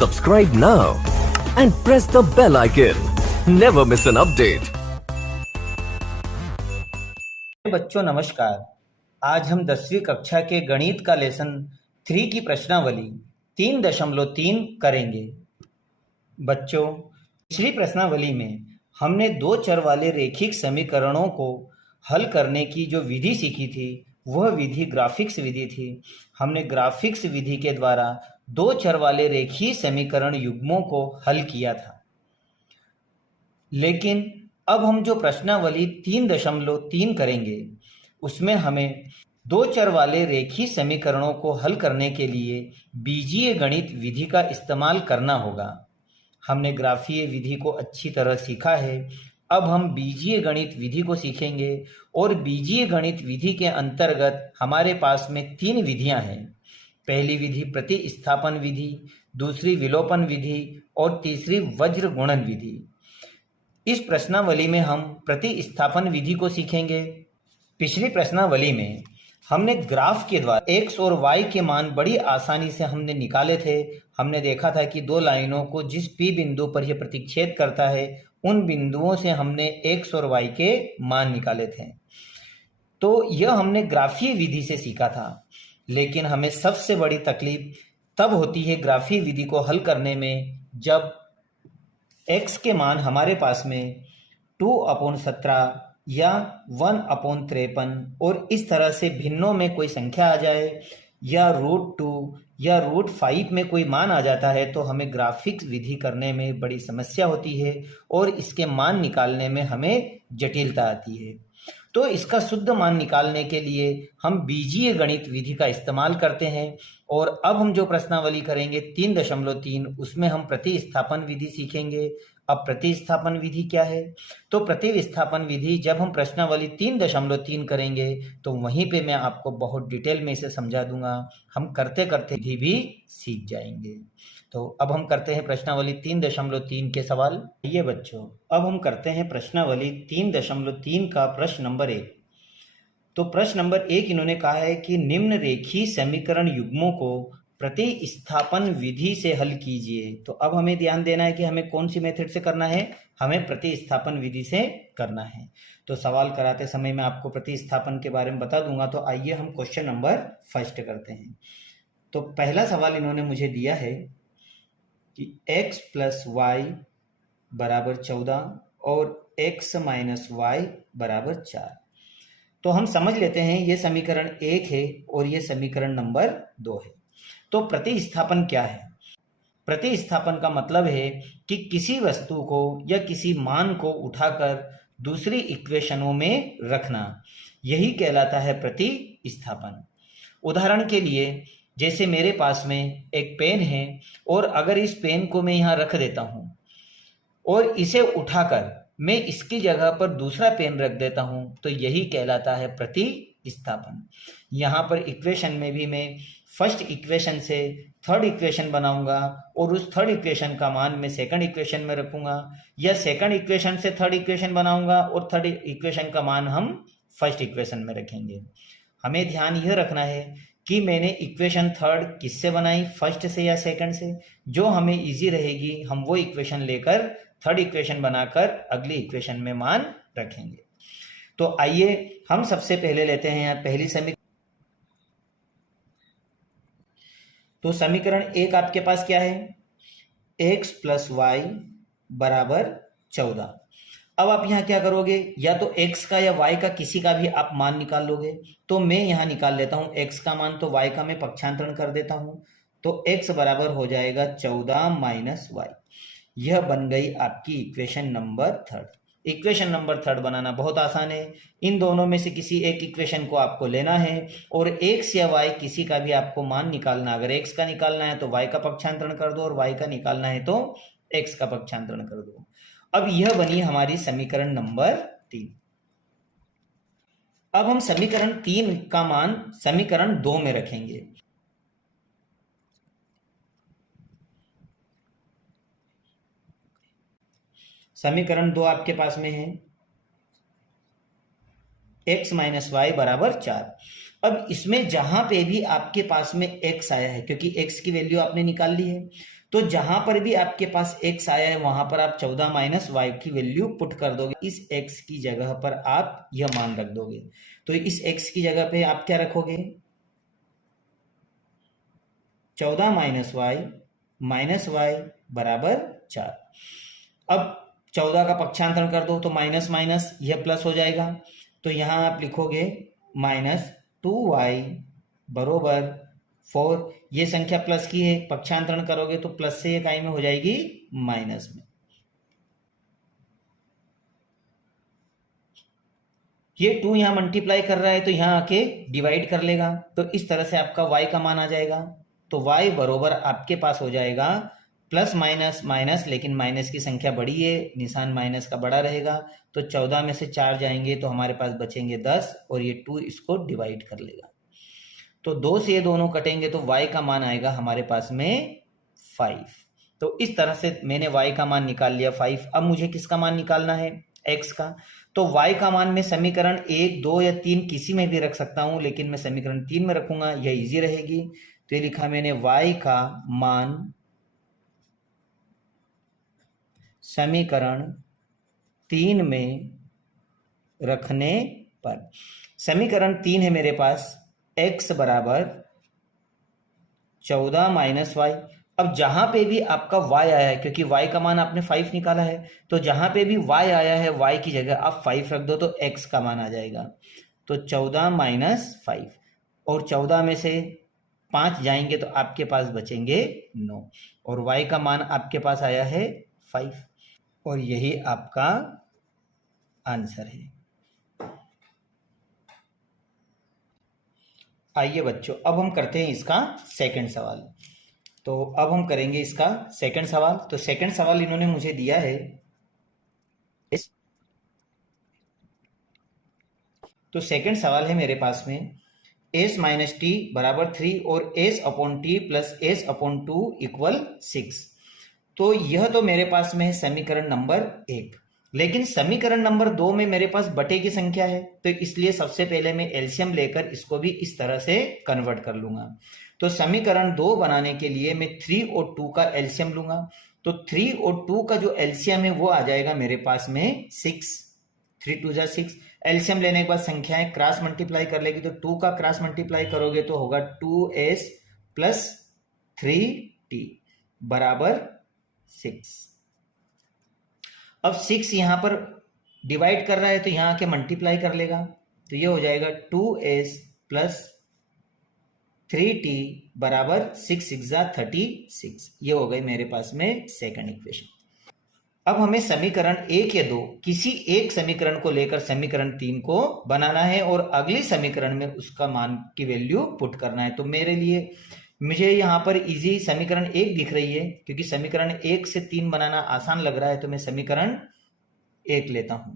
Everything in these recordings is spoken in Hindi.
Subscribe now and press the bell icon. Never miss an update. बच्चों नमस्कार। आज हम 10वीं कक्षा के गणित का लेसन 3 की प्रश्नावली 3.3 करेंगे। बच्चों, पिछली प्रश्नावली में हमने दो चर वाले रैखिक समीकरणों को हल करने की जो विधि सीखी थी वह विधि ग्राफिक्स विधि थी। हमने ग्राफिक्स विधि के द्वारा दो चर वाले रेखीय समीकरण युग्मों को हल किया था। लेकिन अब हम जो प्रश्नावली 3.3 करेंगे उसमें हमें दो चर वाले रेखीय समीकरणों को हल करने के लिए बीजीय गणित विधि का इस्तेमाल करना होगा। हमने ग्राफीय विधि को अच्छी तरह सीखा है, अब हम बीजीय गणित विधि को सीखेंगे और बीजीय गणित विधि के अंतर्गत हमारे पास में 3 विधियां हैं। पहली विधि प्रतिस्थापन विधि, दूसरी विलोपन विधि और तीसरी वज्र गुणन विधि। इस प्रश्नावली में हम प्रतिस्थापन विधि को सीखेंगे। पिछली प्रश्नावली में हमने ग्राफ के द्वारा x और y के मान बड़ी आसानी से हमने निकाले थे। हमने देखा था कि दो लाइनों को जिस P बिंदु पर यह प्रतिच्छेद करता है उन बिंदुओं से हमने x और y के मान निकाले थे। तो यह हमने ग्राफीय विधि से सीखा था, लेकिन हमें सबसे बड़ी तकलीफ तब होती है ग्राफीय विधि को हल करने में जब x के मान हमारे पास में 2/17 या 1/53 और इस तरह से भिन्नों में कोई संख्या आ जाए या √2 या √5 में कोई मान आ जाता है तो हमें ग्राफिक्स विधि करने में बड़ी समस्या होती है और इसके मान निकालने में हमें जटिलता आती है। तो इसका शुद्ध मान निकालने के लिए हम बीजीय गणित विधि का इस्तेमाल करते हैं। और अब हम जो प्रश्नावली करेंगे 3.3 उसमें हम प्रतिस्थापन विधि सीखेंगे। अब प्रतिस्थापन विधि क्या है? तो प्रतिस्थापन विधि जब हम प्रश्नावली 3.3 करेंगे तो वहीं पे मैं आपको बहुत डिटेल में इसे समझा दूंगा। हम करते करते विधि भी सीख जाएंगे। तो अब हम करते हैं प्रश्नावली 3.3 के सवाल। ये बच्चों, अब हम करते हैं प्रश्नावली 3.3 का प्रश्न नंबर 1। तो प्रश्न नंबर 1 इन्होंने कहा है कि निम्न रेखीय समीकरण युग्मों को प्रतिस्थापन विधि से हल कीजिए। तो अब हमें ध्यान देना है कि हमें कौन सी मेथड से करना है, हमें प्रतिस्थापन विधि से करना है। तो सवाल कराते समय मैं आपको प्रतिस्थापन के बारे में बता दूंगा। तो आइए हम क्वेश्चन नंबर 1 करते हैं। तो पहला सवाल इन्होंने मुझे दिया है कि x + y = 14 और x - y = 4। तो हम समझ लेते हैं ये समीकरण 1 है और ये समीकरण नंबर 2 है। तो प्रतिस्थापन क्या है? प्रतिस्थापन का मतलब है कि किसी वस्तु को या किसी मान को उठाकर दूसरी इक्वेशनों में रखना, यही कहलाता है प्रतिस्थापन। उदाहरण के लिए जैसे मेरे पास में एक पेन है और अगर इस पेन को मैं यहाँ रख देता हूँ और इसे उठाकर मैं इसकी जगह पर दूसरा पेन रख देता हूँ तो यही कहलाता है प्रतिस्थापन। यहाँ पर इक्वेशन में भी मैं फर्स्ट इक्वेशन से थर्ड इक्वेशन बनाऊंगा और उस थर्ड इक्वेशन का मान मैं सेकंड इक्वेशन में रखूंगा, या सेकंड इक्वेशन से थर्ड इक्वेशन बनाऊंगा और थर्ड इक्वेशन का मान हम फर्स्ट इक्वेशन में रखेंगे। हमें ध्यान यह रखना है कि मैंने इक्वेशन थर्ड किससे बनाई, फर्स्ट से या सेकंड से। जो हमें इजी रहेगी हम वो इक्वेशन लेकर थर्ड इक्वेशन बनाकर अगली इक्वेशन में मान रखेंगे। तो आइए हम सबसे पहले लेते हैं यहाँ पहली समीकरण। तो समीकरण 1 आपके पास क्या है? x + y = 14। अब आप यहाँ क्या करोगे, या तो x का या y का किसी का भी आप मान निकाल लोगे। तो मैं यहाँ निकाल लेता हूँ x का मान, तो y का मैं पक्षांतरण कर देता हूँ। तो x बराबर हो जाएगा 14 - y। यह बन गई आपकी इक्वेशन नंबर 3। इक्वेशन नंबर 3 बनाना बहुत आसान है। इन दोनों में से किसी एक इक्वेशन को आपको लेना है और x या y किसी का भी आपको मान निकालना। अगर x का निकालना है तो y का पक्षांतरण कर दो और y का निकालना है तो x का पक्षांतरण कर दो। अब यह बनी हमारी समीकरण नंबर 3। अब हम समीकरण 3 का मान समीकरण 2 में रखेंगे। समीकरण 2 आपके पास में है x - y = 4। अब इसमें जहां पे भी आपके पास में x आया है, क्योंकि x की वैल्यू आपने निकाल ली है, तो जहां पर भी आपके पास x आया है वहां पर आप 14 माइनस वाई की वैल्यू पुट कर दोगे। इस x की जगह पर आप यह मान रख दोगे। तो इस x की जगह पे आप क्या रखोगे, 14 माइनस वाई बराबर 4। अब 14 का पक्षांतरण कर दो तो माइनस माइनस यह प्लस हो जाएगा। तो यहां आप लिखोगे -2y बरोबर 4। ये संख्या प्लस की है, पक्षांतरण करोगे तो प्लस से इकाई में हो जाएगी माइनस में। ये 2 यहां मल्टीप्लाई कर रहा है तो यहां आके डिवाइड कर लेगा। तो इस तरह से आपका y का मान आ जाएगा। तो y बरोबर आपके पास हो जाएगा प्लस माइनस माइनस, लेकिन माइनस की संख्या बड़ी है, निशान माइनस का बड़ा रहेगा। तो 14 में से 4 जाएंगे तो हमारे पास बचेंगे 10 और ये 2 इसको डिवाइड कर लेगा। तो 2 से ये दोनों कटेंगे तो y का मान आएगा हमारे पास में 5। तो इस तरह से मैंने y का मान निकाल लिया 5। अब मुझे किसका मान निकालना है, x का। तो y का मान मैं समीकरण 1, 2 या 3 किसी में भी रख सकता हूं, लेकिन मैं समीकरण 3 में रखूंगा, यह इजी रहेगी। तो ये लिखा मैंने y का मान समीकरण 3 में रखने पर, समीकरण 3 है मेरे पास x बराबर 14 माइनस वाई। अब जहां पे भी आपका y आया है, क्योंकि y का मान आपने 5 निकाला है, तो जहां पे भी y आया है y की जगह आप 5 रख दो तो x का मान आ जाएगा। तो 14 माइनस 5 और 14 में से 5 जाएंगे तो आपके पास बचेंगे 9 और y का मान आपके पास आया है 5 और यही आपका आंसर है। आइए बच्चों, अब हम करते हैं इसका सेकंड सवाल। तो अब हम करेंगे इसका सेकंड सवाल। तो सेकंड सवाल इन्होंने मुझे दिया है, तो सेकंड सवाल है मेरे पास में s माइनस टी बराबर 3 और s upon T plus s upon 2 equal 6। तो यह तो मेरे पास में है समीकरण नंबर 1, लेकिन समीकरण नंबर 2 में मेरे पास बटे की संख्या है, तो इसलिए सबसे पहले मैं एलसीएम लेकर इसको भी इस तरह से कन्वर्ट कर लूंगा। तो समीकरण 2 बनाने के लिए मैं 3 और 2 का एलसीएम लूंगा। तो 3 और 2 का जो एलसीएम है वो आ जाएगा मेरे पास में 6। 3 2 जा 6। एलसीएम लेने के बाद संख्याएं क्रॉस मल्टीप्लाई कर लेगी, तो 2 का क्रॉस मल्टीप्लाई करोगे तो होगा 2s प्लस 3t बराबर 6। अब 6 यहां पर डिवाइड कर रहा है तो यहां आके मल्टीप्लाई कर लेगा, तो ये हो जाएगा 2s प्लस 3t बराबर 6 6 जा 36। ये हो गई मेरे पास में सेकंड इक्वेशन। अब हमें समीकरण 1 या 2 किसी एक समीकरण को लेकर समीकरण 3 को बनाना है और अगली समीकरण में उसका मान की वैल्यू पुट करना है। तो मेरे लिए मुझे यहाँ पर इजी समीकरण 1 दिख रही है, क्योंकि समीकरण 1 से 3 बनाना आसान लग रहा है, तो मैं समीकरण 1 लेता हूं।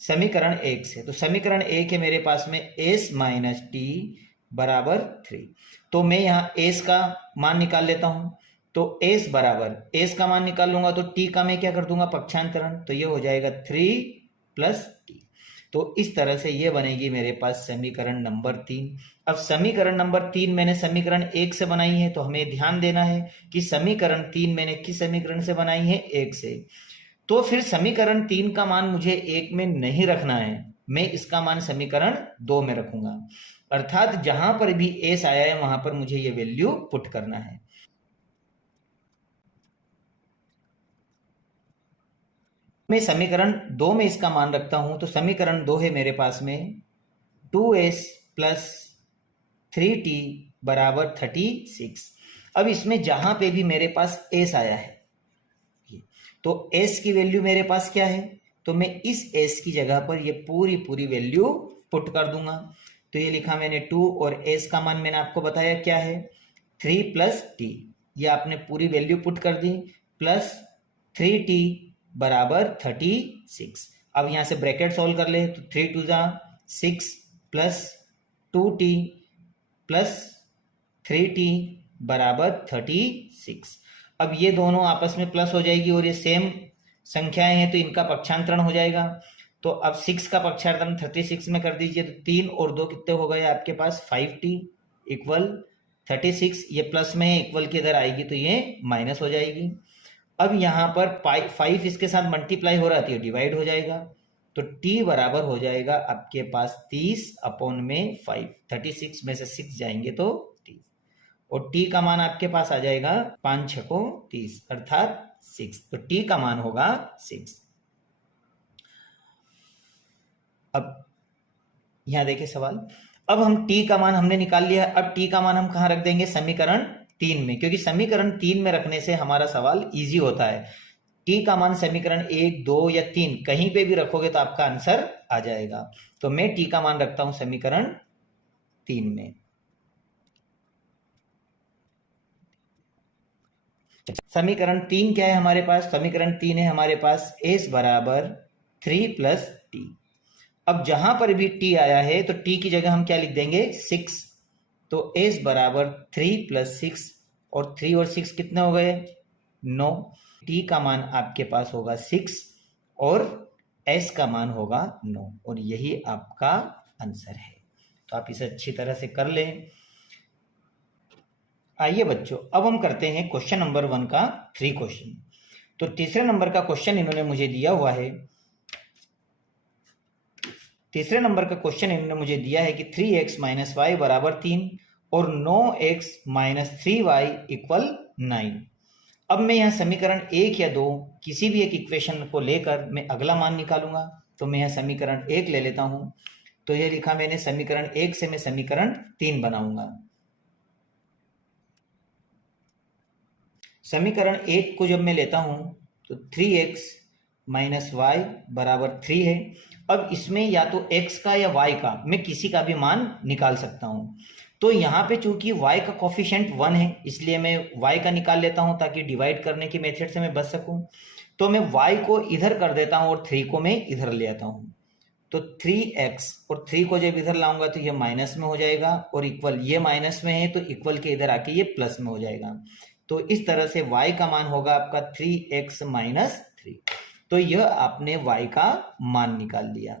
समीकरण 1 से, तो समीकरण 1 है मेरे पास में s माइनस टी बराबर 3। तो मैं यहाँ s का मान निकाल लेता हूं। तो s बराबर, s का मान निकाल लूंगा तो t का मैं क्या कर दूंगा पक्षांतरण, तो ये हो जाएगा 3 प्लस t। तो इस तरह से ये बनेगी मेरे पास समीकरण नंबर 3। अब समीकरण नंबर 3 मैंने समीकरण 1 से बनाई है, तो हमें ध्यान देना है कि समीकरण 3 मैंने किस समीकरण से बनाई है, 1 से। तो फिर समीकरण 3 का मान मुझे 1 में नहीं रखना है, मैं इसका मान समीकरण 2 में रखूंगा। अर्थात जहां पर भी s आया है वहां पर मुझे ये वैल्यू पुट करना है। मैं समीकरण 2 में इसका मान रखता हूं, तो समीकरण 2 है मेरे पास में 2s प्लस 3t बराबर 36। अब इसमें जहां पे भी मेरे पास s आया है, तो s की वैल्यू मेरे पास क्या है, तो मैं इस s की जगह पर ये पूरी वैल्यू पुट कर दूंगा। तो ये लिखा मैंने 2 और s का मान मैंने आपको बताया क्या है 3 प्लस t, ये आपने पूरी वैल्यू पुट कर दी, प्लस 3t बराबर 36। अब यहां से ब्रैकेट सॉल्व कर ले, तो 3 2 जा 6 प्लस 2t प्लस 3t बराबर 36। अब ये दोनों आपस में प्लस हो जाएगी और ये सेम संख्याएं हैं तो इनका पक्षांतरण हो जाएगा। तो अब 6 का पक्षांतरण 36 में कर दीजिए, तो 3 और 2 कितने हो गए आपके पास 5t इक्वल 36 ये प्लस में है, इक्वल के इधर आएगी तो ये माइनस हो जाएगी। अब यहाँ पर 5 इसके साथ मल्टीप्लाई हो रहा है तो ये डिवाइड हो जाएगा, तो t बराबर हो जाएगा आपके पास 30/5। 36 में से 6 जाएंगे तो 30, और t का मान आपके पास आ जाएगा 5 6 को 30 अर्थात 6, तो t का मान होगा 6। अब यहाँ देखिए सवाल, अब हम t का मान हमने निकाल लिया, अब t का मान हम कहाँ रख देंगे, समीकरण 3 में, क्योंकि समीकरण 3 में रखने से हमारा सवाल इजी होता है। t का मान समीकरण 1 2 या 3 कहीं पे भी रखोगे तो आपका आंसर आ जाएगा। तो मैं t का मान रखता हूं समीकरण 3 में। समीकरण 3 क्या है हमारे पास, समीकरण 3 है हमारे पास s बराबर 3 + t। अब जहां पर भी t आया है तो t की जगह हम क्या लिख देंगे, 6, तो s बराबर 3 + 6, और 3 और 6 कितने हो गए, 9। t का मान आपके पास होगा 6 और s का मान होगा 9, और यही आपका आंसर है। तो आप इसे अच्छी तरह से कर लें। आइए बच्चों, अब हम करते हैं क्वेश्चन नंबर 1 का 3 क्वेश्चन। तो तीसरे नंबर का क्वेश्चन इन्होंने मुझे दिया हुआ है, तीसरे नंबर का क्वेश्चन इन्होंने मुझे दिया है कि 3x - y बराबर 3 और 9x - 3y = 9। अब मैं यहाँ समीकरण 1 या 2 किसी भी एक इक्वेशन को लेकर मैं अगला मान निकालूंगा। तो मैं यहाँ समीकरण 1 ले लेता हूं, तो ये लिखा मैंने समीकरण 1 से मैं समीकरण 3 बनाऊंगा। समीकरण 1 को जब मैं लेता हूं तो 3x - y बराबर 3 है। अब इसमें या तो x का या y का मैं किसी का भी मान निकाल सकता हूं। तो यहाँ पे चूंकि y का कोफिशिएंट 1 है, इसलिए मैं y का निकाल लेता हूं ताकि डिवाइड करने की मेथड से मैं बच सकूं। तो मैं y को इधर कर देता हूं और 3 को मैं इधर ले आता हूं। तो 3x और 3 को जब इधर लाऊंगा तो ये माइनस में हो जाएगा, और इक्वल ये माइनस में है तो इक्वल के इधर आके ये प्लस में हो जाएगा। तो इस तरह से y का मान होगा आपका 3x - 3। तो यह आपने y का मान निकाल लिया,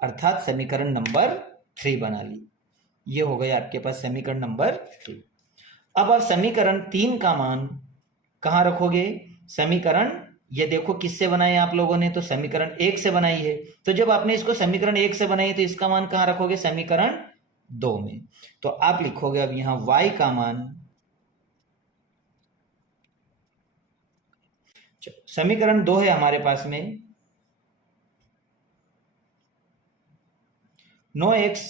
अर्थात समीकरण नंबर 3 बना ली। ये हो गया आपके पास समीकरण नंबर 3। अब आप समीकरण 3 का मान कहाँ रखोगे, समीकरण ये देखो किससे बनाए आप लोगों ने, तो समीकरण 1 से बनाई है। तो जब आपने इसको समीकरण 1 से बनाई तो इसका मान कहाँ रखोगे, समीकरण 2 में। तो आप लिखोगे अब यहां y का मान, समीकरण 2 है हमारे पास में 9x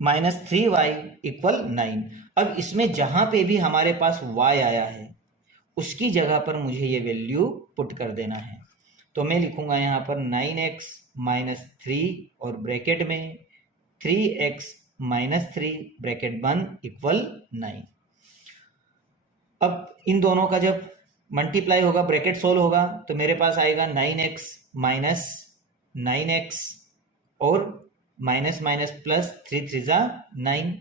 - 3y = 9। अब इसमें जहां पे भी हमारे पास y आया है उसकी जगह पर मुझे ये वैल्यू पुट कर देना है। तो मैं लिखूंगा यहां पर 9x - 3 और ब्रैकेट में 3x - 3 ब्रैकेट बंद = 9। अब इन दोनों का जब मल्टीप्लाई होगा, ब्रैकेट सोल्व होगा, तो मेरे पास आएगा 9x - 9x और माइनस माइनस प्लस 3 3 जा 9।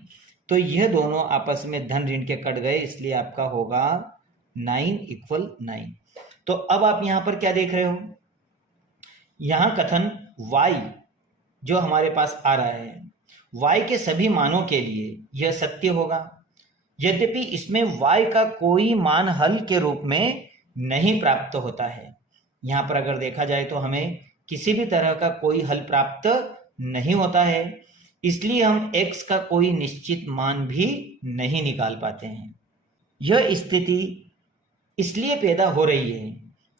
तो यह दोनों आपस में धन ऋण के कट गए, इसलिए आपका होगा 9 = 9। तो अब आप यहां पर क्या देख रहे हो, यहां कथन y जो हमारे पास आ रहा है, y के सभी मानों के लिए यह सत्य होगा। यद्यपि इसमें y का कोई मान हल के रूप में नहीं प्राप्त होता है। यहां पर अगर देखा जाए तो हमें किसी भी तरह का कोई हल प्राप्त नहीं होता है, इसलिए हम x का कोई निश्चित मान भी नहीं निकाल पाते हैं। यह स्थिति इसलिए पैदा हो रही है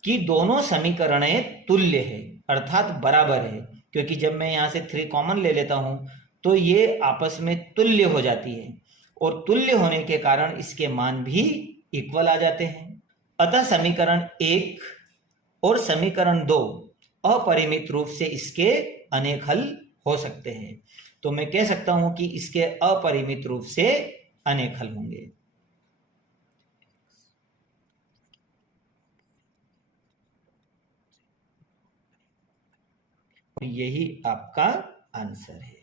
कि दोनों समीकरणें तुल्य है, अर्थात बराबर है, क्योंकि जब मैं यहां से 3 कॉमन ले लेता हूं तो ये आपस में तुल्य हो जाती है, और तुल्य होने के कारण इसके मान भी इक्वल आ जाते हैं। अतः समीकरण 1 और समीकरण 2 अपरिमित रूप से इसके अनेक हल हो सकते हैं। तो मैं कह सकता हूं कि इसके अपरिमित रूप से अनेक हल होंगे। यही आपका आंसर है,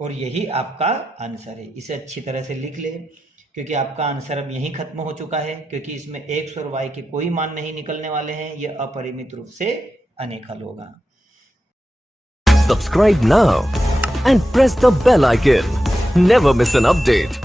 और यही आपका आंसर है। इसे अच्छी तरह से लिख ले, क्योंकि आपका आंसर अब यहीं खत्म हो चुका है, क्योंकि इसमें x और y के कोई मान नहीं निकलने वाले हैं। यह अपरिमित रूप से अनेक हल होगा। Subscribe now and press the bell icon. Never miss an update.